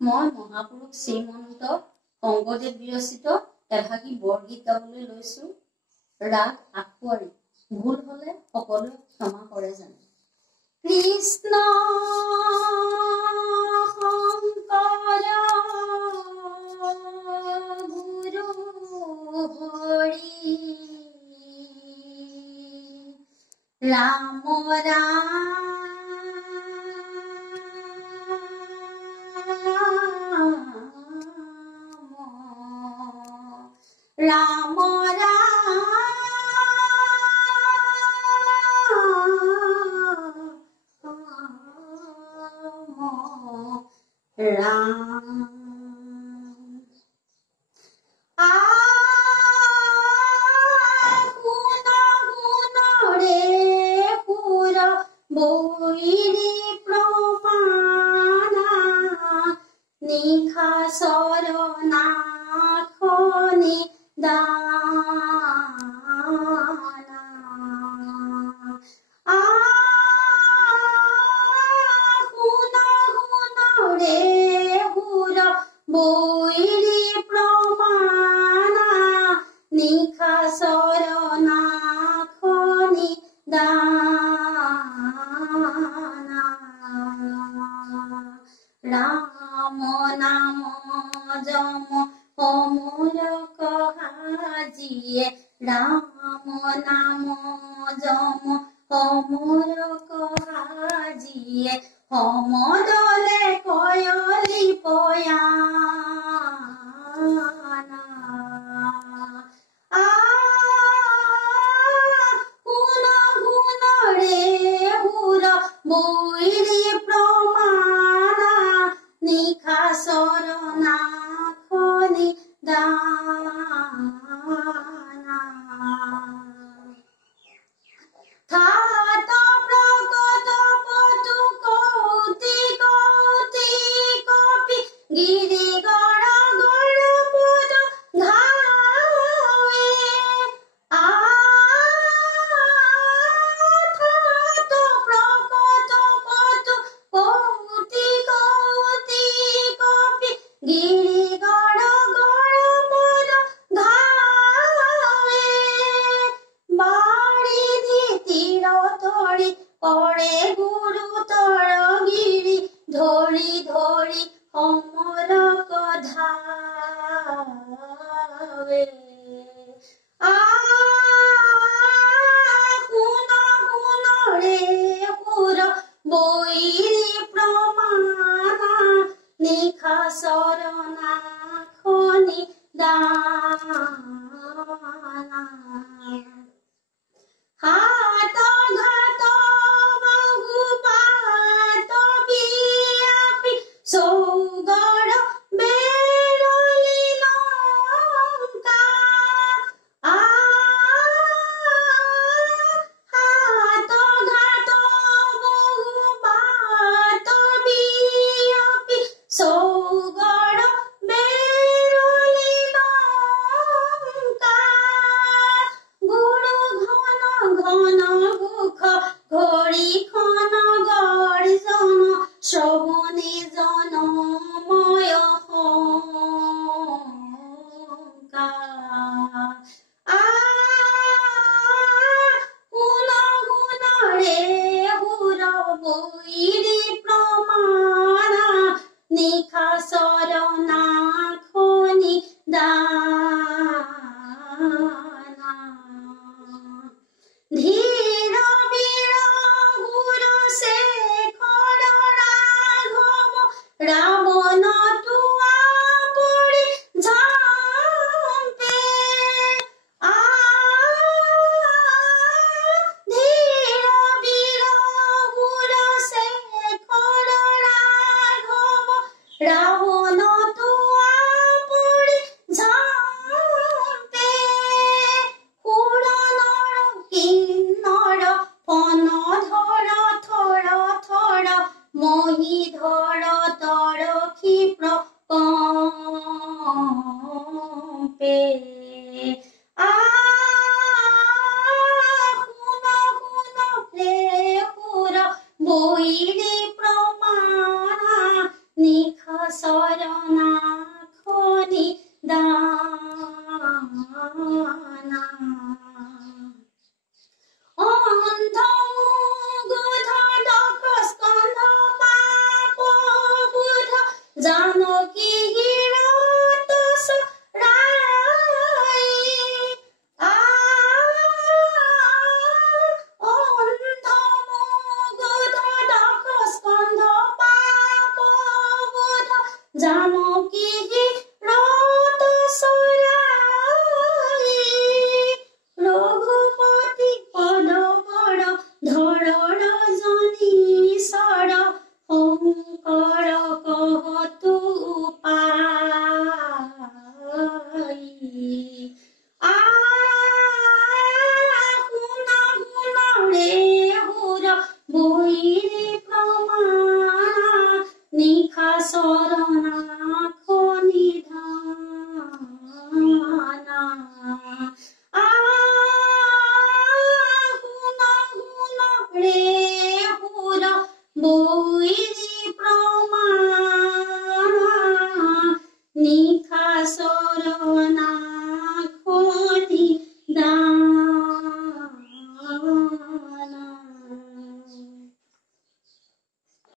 মই মহাপুৰুষ শ্ৰীমন্ত শংকৰদেৱ বিৰচিত এভাগী বৰগীত গাবলৈ লৈছো। ৰাগ আখুৱাৰী। ভুল হলে সকলোৱে ক্ষমা কৰে জানে। কৃষ্ণ শংকৰ গুৰু হৰি ৰাম ৰাম বৈৰী প্ৰমাণা নিশা চৰণাখনি দানা শুন ৰে সুৰ বৈৰী প্ৰমাণা নিশা চৰণাখনি দানা ৰাম নাম জম অমৰ কহাজিয়ে ৰাম নাম জম অমৰ কহাজিয়ে সমদলে কয়লি পয়ানা শুন ৰে সুৰ বৈৰী প্ৰমাণা নিশা চৰণাখনি দানা থাত প্ৰকট পটু কৌতি কৌতি কপি গিৰি গড় গড় পদ ঘাৱে থাত প্ৰকট পটু কৌতি কৌতি কপি গিৰি গড় গড় পদ ঘাৱে বাৰিধি তীৰ তৰি কৰে গুৰুতৰ গিৰি ধৰি ধৰি সমৰ কধাৱে শুন ৰে সুৰ বৈৰী প্ৰমাণা নিশা চৰণাখনি দানা হাত ঘাত বাহু পাত বিয়াপি চৌগড় বেৰলি লংকা হাত ঘাত বহু পাত বিয়াপি চৌগড় বেৰলি লংকা গুৰু ঘন ঘন মুখ ঘড়ীখন গৰ্জন শ্ৰৱণে জনময় শংকা শুন ৰে সুৰ বৈৰী প্ৰমাণা নিশা চৰণাখনি দানা ধীৰ বীৰ গুৰ শেখৰ ৰাঘৱ ৰাৱণ তুৱা পৰি ঝাম্পে ধীৰ বীৰ গুৰ শেখৰ ৰাঘৱ ৰাৱণ তুৱা পৰি ঝাম্পে কিন্নৰ পন ধৰ থৰ থৰ মহি ধৰ তৰ ক্ষিপ্ৰ কম্পে শুন ৰে সুৰ বৈৰী প্ৰমাণা নিশা চৰ जानकी হিৰত চৰাই অন্ধ মগধ দশ স্কন্ধ পাপ বোধ जानकी হিৰত চৰাই ৰঘুপতি পদ বৰ ধৰ ৰজনী চৰ শংকৰ কহতু পাই শুন শুন ৰে সুৰ বৈৰী প্ৰমাণ নিশা চৰণা